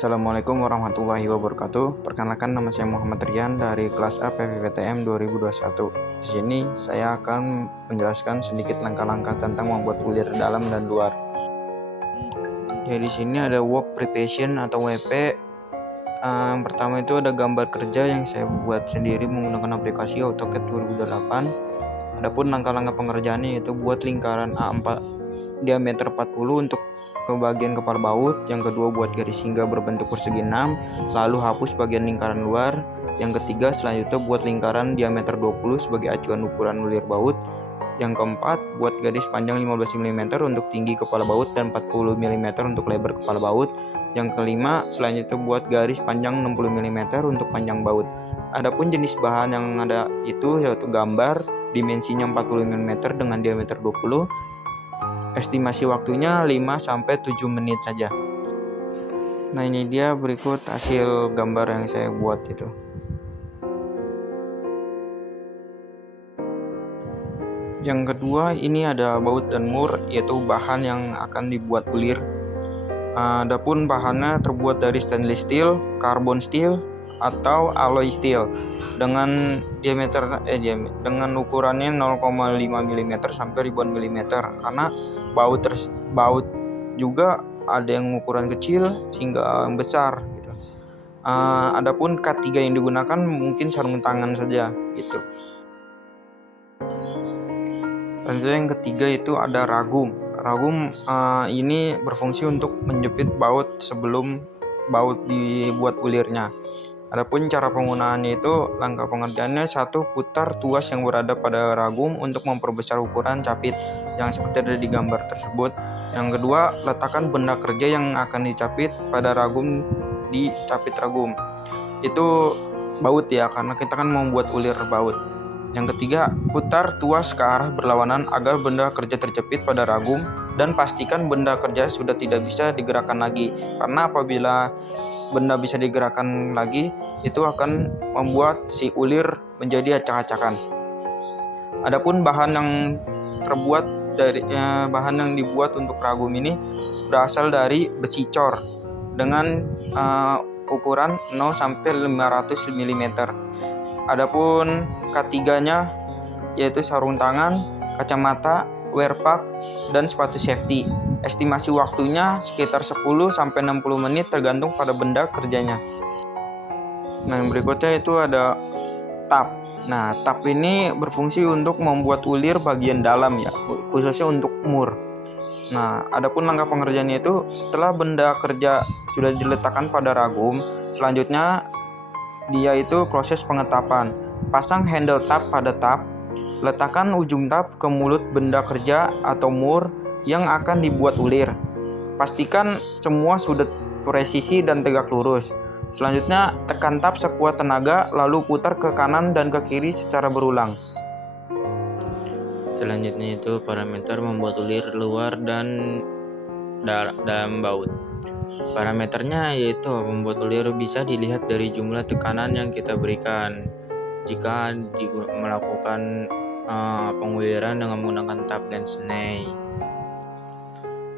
Assalamualaikum warahmatullahi wabarakatuh. Perkenalkan, nama saya Muhammad Rian dari kelas A PVVTM 2021. Di sini saya akan menjelaskan sedikit langkah-langkah tentang membuat ulir dalam dan luar. Ya, di sini ada work preparation atau WP. Yang pertama itu ada gambar kerja yang saya buat sendiri menggunakan aplikasi AutoCAD 2008. Adapun langkah-langkah pengerjaannya yaitu buat lingkaran A4 diameter 40 untuk ke bagian kepala baut. Yang kedua, buat garis hingga berbentuk persegi 6, lalu hapus bagian lingkaran luar. Yang ketiga, selanjutnya buat lingkaran diameter 20 sebagai acuan ukuran ulir baut. Yang keempat, buat garis panjang 15 mm untuk tinggi kepala baut dan 40 mm untuk lebar kepala baut. Yang kelima, selanjutnya buat garis panjang 60 mm untuk panjang baut. Adapun jenis bahan yang ada itu yaitu gambar, dimensinya 40 mm dengan diameter 20. Estimasi waktunya 5-7 menit saja. Nah, ini dia berikut hasil gambar yang saya buat itu. Yang kedua, ini ada baut dan mur, yaitu bahan yang akan dibuat ulir. Adapun bahannya terbuat dari stainless steel, carbon steel, atau alloy steel dengan dengan ukurannya 0,5 mm sampai ribuan milimeter, karena baut juga ada yang ukuran kecil hingga besar gitu. Adapun K3 yang digunakan mungkin sarung tangan saja gitu. Selanjutnya yang ketiga itu ada ragum. Ragum ini berfungsi untuk menjepit baut sebelum baut dibuat ulirnya. Adapun cara penggunaannya itu, langkah pengerjaannya: 1. Putar tuas yang berada pada ragum untuk memperbesar ukuran capit yang seperti ada di gambar tersebut. Yang kedua, letakkan benda kerja yang akan dicapit pada ragum di capit ragum. Itu baut ya, karena kita kan membuat ulir baut. Yang ketiga, putar tuas ke arah berlawanan agar benda kerja terjepit pada ragum, dan pastikan benda kerja sudah tidak bisa digerakkan lagi, karena apabila benda bisa digerakkan lagi, itu akan membuat si ulir menjadi acak-acakan. Adapun bahan yang dibuat untuk ragum ini berasal dari besi cor dengan ukuran 0-500 mm. Adapun K3-nya yaitu sarung tangan, kacamata, wear pack, dan sepatu safety. Estimasi waktunya sekitar 10-60 menit tergantung pada benda kerjanya. Nah, yang berikutnya itu ada tap. Nah, tap ini berfungsi untuk membuat ulir bagian dalam ya, khususnya untuk mur. Nah, adapun langkah pengerjaannya itu, setelah benda kerja sudah diletakkan pada ragum, selanjutnya dia itu proses pengetapan. Pasang handle tap pada tap, letakkan ujung tap ke mulut benda kerja atau mur yang akan dibuat ulir. Pastikan semua sudut presisi dan tegak lurus. Selanjutnya, tekan tap sekuat tenaga, lalu putar ke kanan dan ke kiri secara berulang. Selanjutnya itu parameter membuat ulir luar dan dalam baut. Parameternya yaitu membuat ulir bisa dilihat dari jumlah tekanan yang kita berikan jika melakukan penguliran dengan menggunakan tap dan snay.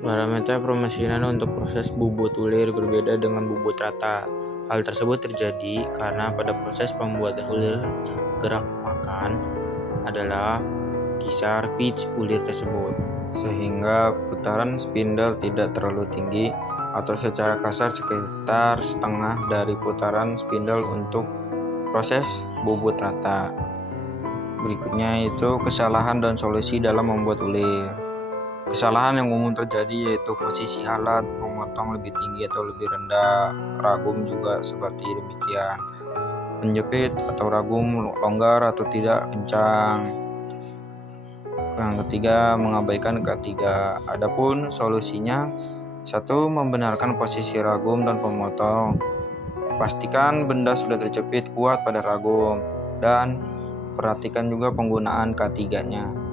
Parameter permesinan untuk proses bubut ulir berbeda dengan bubut rata. Hal tersebut terjadi karena pada proses pembuatan ulir gerak makan adalah kisar pitch ulir tersebut, sehingga putaran spindle tidak terlalu tinggi, atau secara kasar sekitar setengah dari putaran spindle untuk proses bubut rata. Berikutnya itu kesalahan dan solusi dalam membuat ulir. Kesalahan yang umum terjadi yaitu posisi alat pemotong lebih tinggi atau lebih rendah. Ragum juga seperti demikian. Menjepit atau ragum longgar atau tidak kencang. Yang ketiga, mengabaikan K3. Adapun solusinya: 1. Membenarkan posisi ragum dan pemotong. Pastikan benda sudah terjepit kuat pada ragum, dan perhatikan juga penggunaan K3-nya.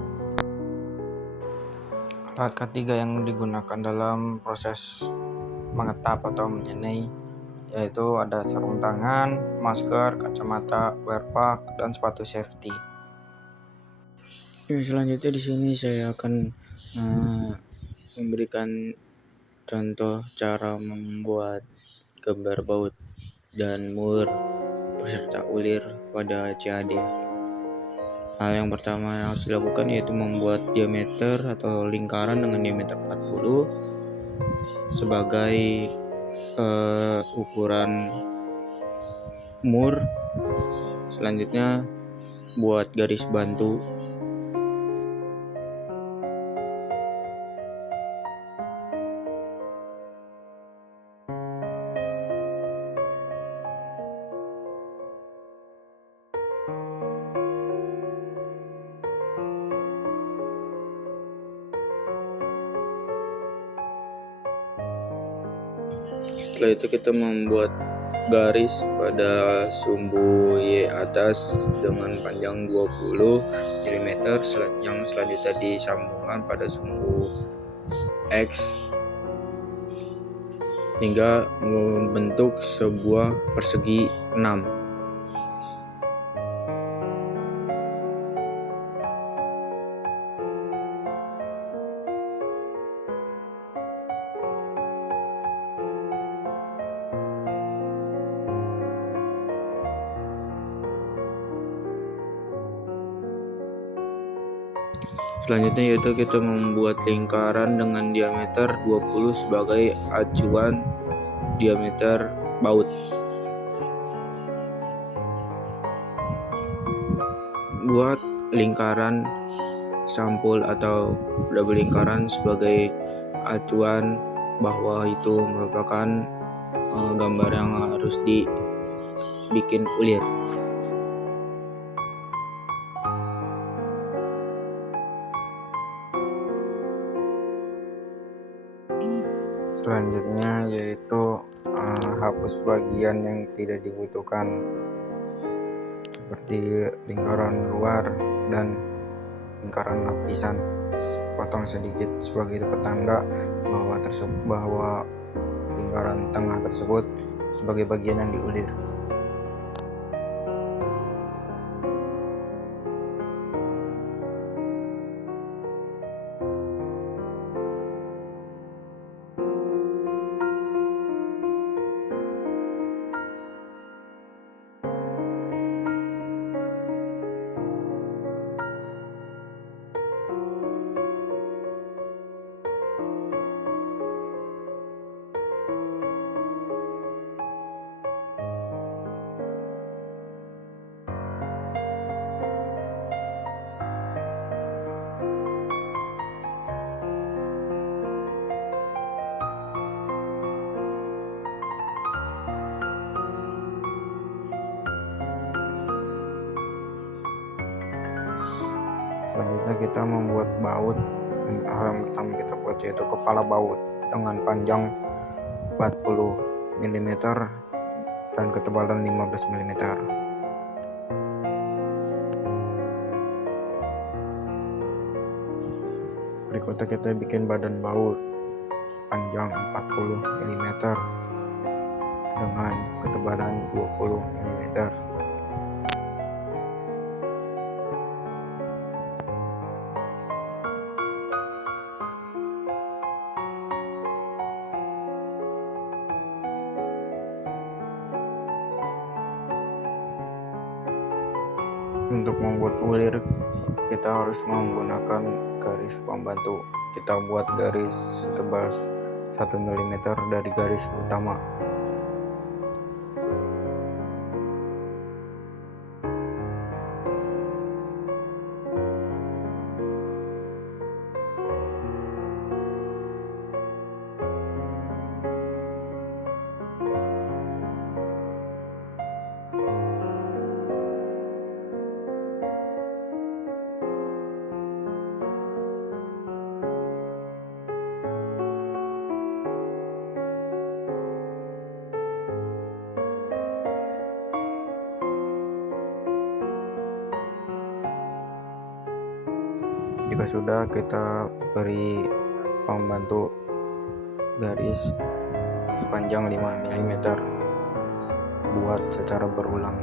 Alat K3 yang digunakan dalam proses mengetap atau menyenai yaitu ada sarung tangan, masker, kacamata, wear pack, dan sepatu safety. Selanjutnya di sini saya akan memberikan contoh cara membuat gambar baut dan mur beserta ulir pada CAD. Hal yang pertama yang harus dilakukan yaitu membuat diameter atau lingkaran dengan diameter 40 sebagai ukuran mur. Selanjutnya buat garis bantu. Setelah itu kita membuat garis pada sumbu Y atas dengan panjang 20 mm yang selanjutnya disambungkan pada sumbu X hingga membentuk sebuah persegi 6. Selanjutnya yaitu kita membuat lingkaran dengan diameter 20 sebagai acuan diameter baut. Buat lingkaran sampul atau double lingkaran sebagai acuan bahwa itu merupakan gambar yang harus dibikin ulir. Selanjutnya yaitu hapus bagian yang tidak dibutuhkan seperti lingkaran luar dan lingkaran lapisan. Potong sedikit sebagai petanda bahwa lingkaran tengah tersebut sebagai bagian yang diulir. Selanjutnya kita membuat baut. Hal yang pertama kita buat yaitu kepala baut dengan panjang 40 mm dan ketebalan 15 mm. Berikutnya kita bikin badan baut panjang 40 mm dengan ketebalan 20 mm. Untuk membuat ulir kita harus menggunakan garis pembantu. Kita buat garis setebal 1 mm dari garis utama. Jika sudah, kita beri pembantu garis sepanjang 5 mm. Buat secara berulang.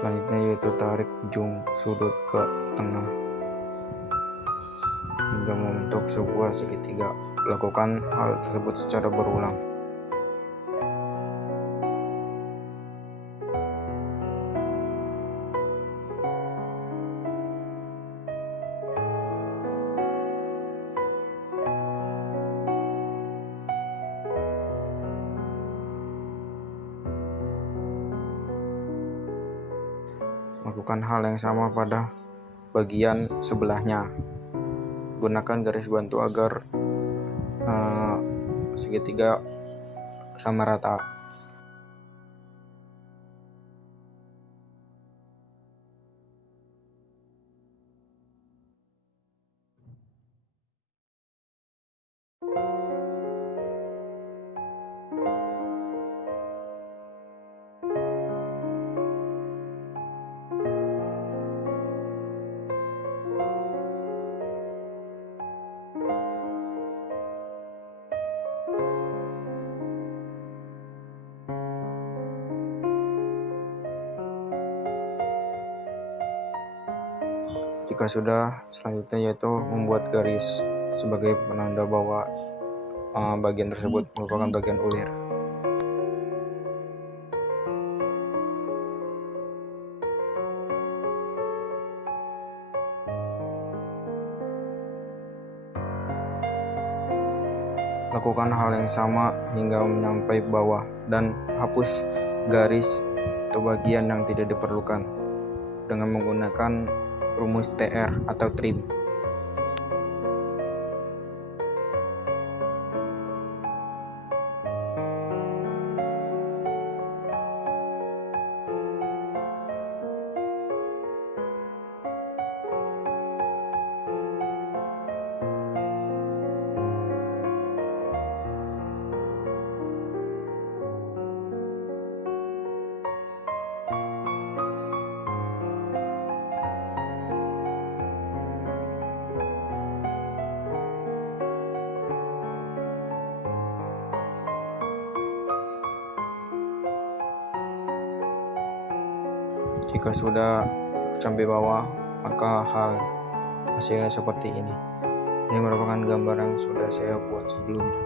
Selanjutnya yaitu tarik ujung sudut ke tengah hingga membentuk sebuah segitiga. Lakukan hal tersebut secara berulang. Lakukan hal yang sama pada bagian sebelahnya. Gunakan garis bantu agar segitiga sama rata. Jika sudah, selanjutnya yaitu membuat garis sebagai penanda bahwa bagian tersebut merupakan bagian ulir. Lakukan hal yang sama hingga sampai bawah dan hapus garis atau bagian yang tidak diperlukan dengan menggunakan rumus TR atau trim. Jika sudah sampai bawah, maka hasilnya seperti ini. Ini merupakan gambar yang sudah saya buat sebelumnya.